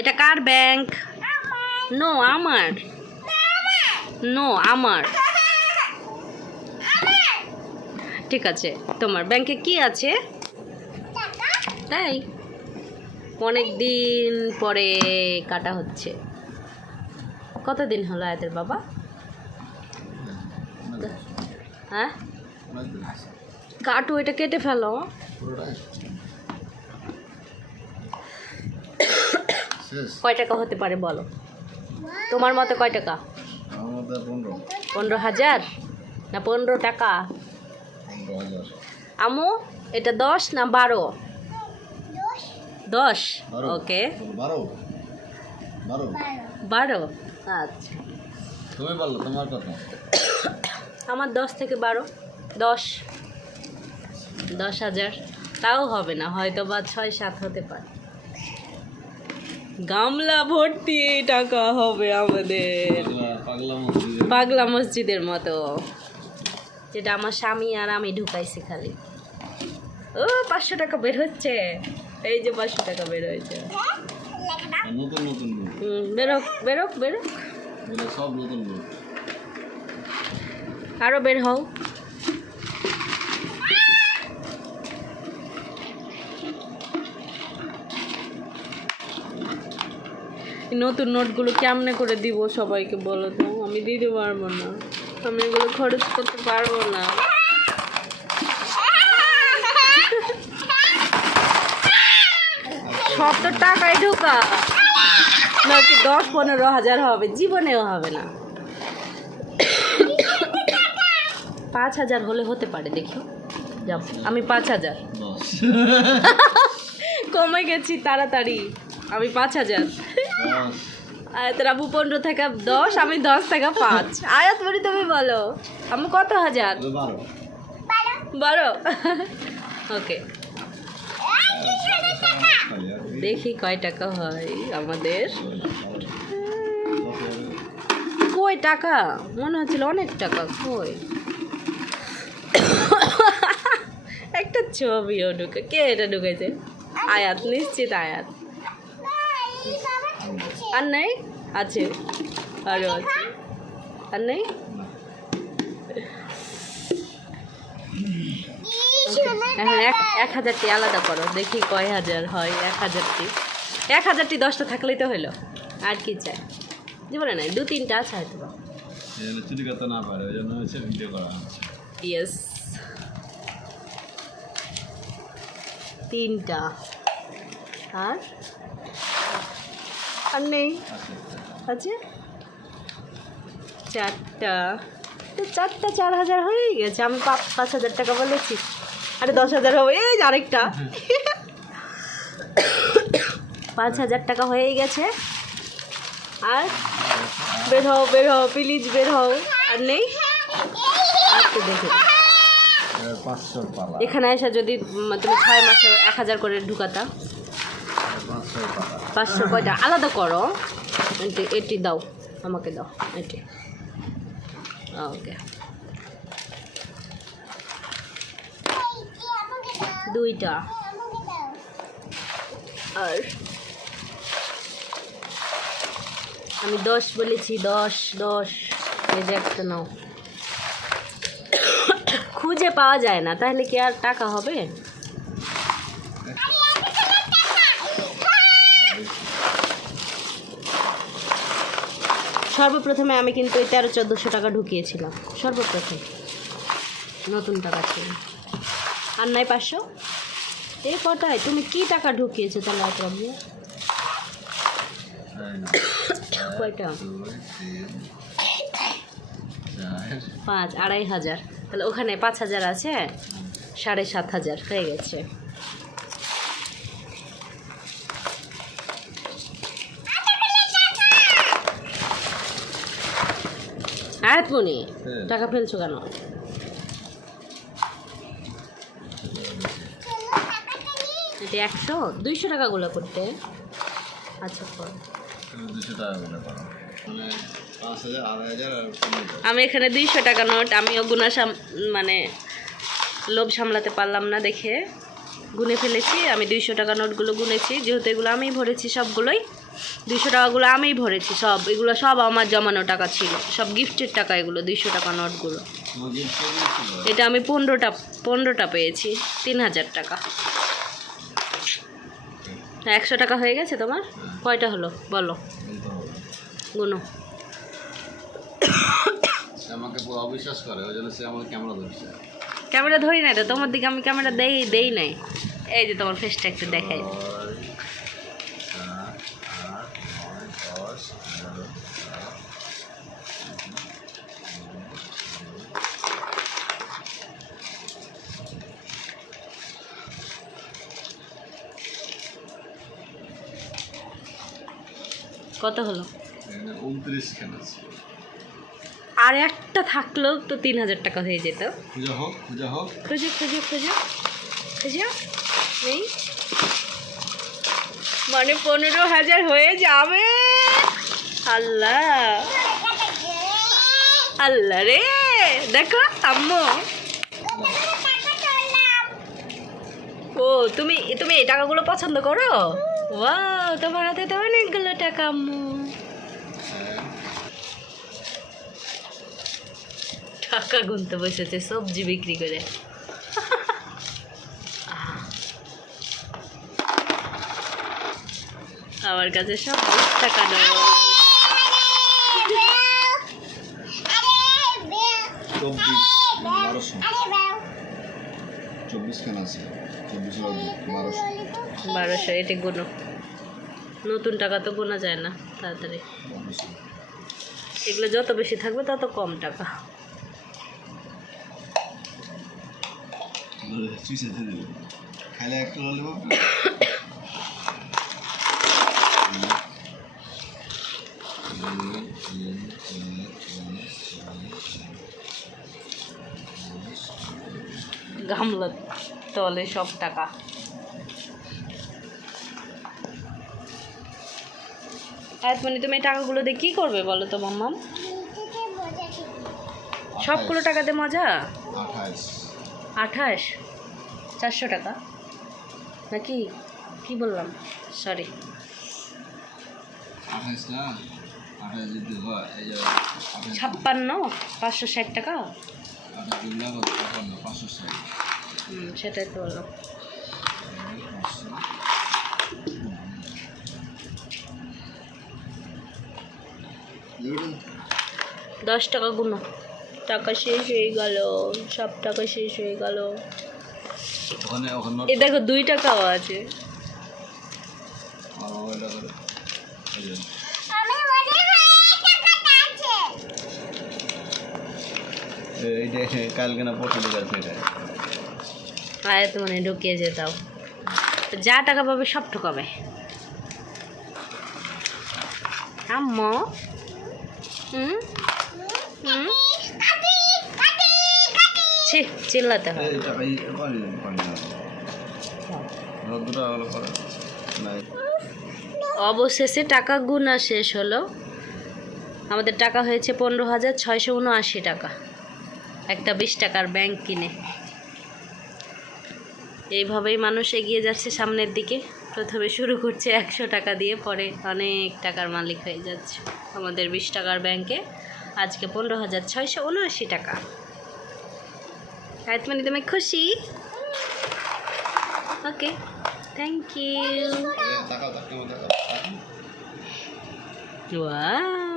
এটা কার bank? No আমার, no আমার। ঠিক আছে, তোমার ব্যাংকে কি আছে? তাই অনেক দিন পরে কাটা হচ্ছে। কতদিন হলো আয়াতের বাবা? হ্যাঁ, কাটো, এটা কেটে ফেলো। কয় টাকা হতে পারে বলো? তোমার মতে কয় টাকা? 15,000 না 15 টাকা? আমু এটা 10 না 12? 10। ওকে, 12। আচ্ছা, তুমি বলো তোমার কত? আমার 10 থেকে 12, 10,000। তাও হবে না, হয়তো বা 6-7 হতে পারে। গামলা ভর্তি টাকা হবে আমাদের, পাগলা মসজিদের মতো, যেটা আমার স্বামী আর আমি ঢুকাইছি খালি। ও 500 টাকা বের হচ্ছে, এই যে 500 টাকা বের হয়েছে। নতুন নতুন বেরোক বেরোক বেরোক, সব নতুন নোট। আরো বের হও। নতুন নোটগুলো কেমনে করে দিব সবাইকে বলো তো? আমি দিতে পারবো না, আমি এগুলো খরচ করতে পারবো না। সব তো টাকাই ঢোকা, নাকি 10-15 হাজার হবে? জীবনেও হবে না। 5,000 হলে হতে পারে, দেখি। যাও, আমি 5,000 কমে গেছি তাড়াতাড়ি। আমি 5,000। আয়াতের আবু 15 থেকে 10, আমি 10 থেকে 5। আয়াত বলি তুমি বলো, আমি কত হাজার? 12। ওকে, দেখি কয় টাকা হয় আমাদের। কই টাকা? মনে হচ্ছিল অনেক টাকা। কই একটা ছবিও ঢুকে, কে এটা ঢুকেছে? আয়াত, নিশ্চিত আয়াত। আর নেই? আছে, আরও আছে। আর নেই? এখন 1,000টি আলাদা করো, দেখি কয় হাজার হয়। 1,000টি 10টা থাকলেই তো হলো, আর কি চাই? জীবনে নাই, 2-3টা আছে হয়তো। চুরি করতে না পারে, ওই জন্য হচ্ছে ভিডিও করা হচ্ছে। ইয়েস, 3টা। আর আর নেই? আছে 4টা। তো 4টা 4,000 হয়েই গেছে। আমি 5,000 টাকা বলেছি, আরে 10,000 হবে। এই যে আরেকটা 5,000 টাকা হয়েই গেছে। আর বের হও, বের হও, প্লিজ বের হও। আর নেই? আজকে দেখি এখানে এসে যদি তুমি 6 মাসে 1,000 করে ঢুকাতা। 500 কয়টা আলাদা করো। এটি দাও, আমাকে দাও এটি। ওকে, 2টা। আর আমি 10 বলেছি, 10। এই যে একটা নাও। খুঁজে পাওয়া যায় না, তাহলে কি আর টাকা হবে? সর্বপ্রথমে আমি কিন্তু 1300-1400 টাকা ঢুকিয়েছিলাম, সর্বপ্রথম নতুন টাকা ছিল। আর নাই 500? এই কটায় তুমি কি টাকা ঢুকিয়েছো তাহলে? প্রবলেম কয়টা? 5, 2,500। তাহলে ওখানে 5,000 আছে, 7,500 হয়ে গেছে। আয়াতমণি, টাকা ফেলছো কেন? এটা 100, 200 টাকাগুলো করতে। আচ্ছা, আমি এখানে 200 টাকা নোট, আমিও গুনা মানে লোভ সামলাতে পারলাম না দেখে গুনে ফেলেছি। আমি 200 টাকা নোটগুলো গুনেছি, যেহেতু এগুলো আমি ভরেছি সবগুলোই। 200 টাকাগুলো আমিই ভরেছি সব, এগুলো সব আমার জমানো টাকা ছিল, সব গিফটের টাকা এগুলো, 200 টাকা নোটগুলো। তোমার gift কে দিয়েছিল? এটা আমি 15টা পেয়েছি, 3000 টাকা। 100 টাকা হয়ে গেছে তোমার? কয়টা হলো বলো, এই তো হবে। গুনো। সে আমাকে পুরো অবিশ্বাস করে, ওই জন্য সে আমাকে ক্যামেরা ধরছে। ক্যামেরা ধরি নাই তো, তোমার দিকে আমি ক্যামেরা দেই নাই। এই যে তোমার ফেসটা একটু দেখাই। 6, 7, 8, 9, 10, 11, কত হলো? এখানে 29 খান আছে। আর একটা থাকলেও তো 3000 টাকা হয়ে যেত। খুঁজে হোক, খুঁজে হোক। খুঁজো খুঁজো খুঁজো খুঁজো, নেই মানে 15,000 হয়ে যাবে। আল্লাহ আল্লাহ রে, দেখো আম্মু। ও তুমি তুমি এই টাকাগুলো পছন্দ করো? ওয়াও, তোমার হাতে তো অনেকগুলো টাকা আম্মু। টাকা গুনতে বসেছে সবজি বিক্রি করে। আমার কাছে সব 20 টাকা নোট। 24 খান আছে। 24 1200। 1200, এটা গুনো। নতুন টাকা তো গোনা যায় না তাড়াতাড়ি, এগুলো যত বেশি থাকবে তত কম টাকা। চুইসে দিয়ে দেবে। খাইলে একটা ললিপপ। গামলা তলে সব টাকা। মানে তুমি এই টাকাগুলো দিয়ে কী করবে বলো তো মাম্মাম? সবগুলো টাকাতে মজা? 28। 28, 400 টাকা নাকি? কি বললাম, সরি। 28 না? 28 যদি হয়, এই যে 56, 560 টাকা। 28 দুগুণা কত? 55, 560। সেটাই তো বললাম। 10 টাকা গুনো। টাকা শেষ হয়ে গেল, সব টাকা শেষ হয়ে গেল। ওখানে ওখানে এ দেখো 2 টাকাও আছে। ওইটা করে এই যে এইটা কালকে না পরশু দিকে আছে এটা। আয় তো মানে ঢুকিয়ে যেতাও, যা টাকা পাবে সব ঠকাবে। আম্মু হুম হুম ছি, চিল্লাতে হয়। এই টাকাই পানি পানি না। রোদ্দুরা হলো করে নাই। অবশেষে টাকা গুনা শেষ হলো। আমাদের টাকা হয়েছে 15,679 টাকা, একটা 20 টাকার ব্যাংক কিনে। এইভাবেই মানুষ এগিয়ে যাচ্ছে সামনের দিকে। প্রথমে শুরু করছে 100 টাকা দিয়ে, পরে অনেক টাকার মালিক হয়ে যাচ্ছে। আমাদের 20 টাকার ব্যাংকে আজকে 15,679 টাকা। মানে তুমি খুশি? ওকে, থ্যাংক ইউ। টাকা টাকা টাকা। ওয়াও।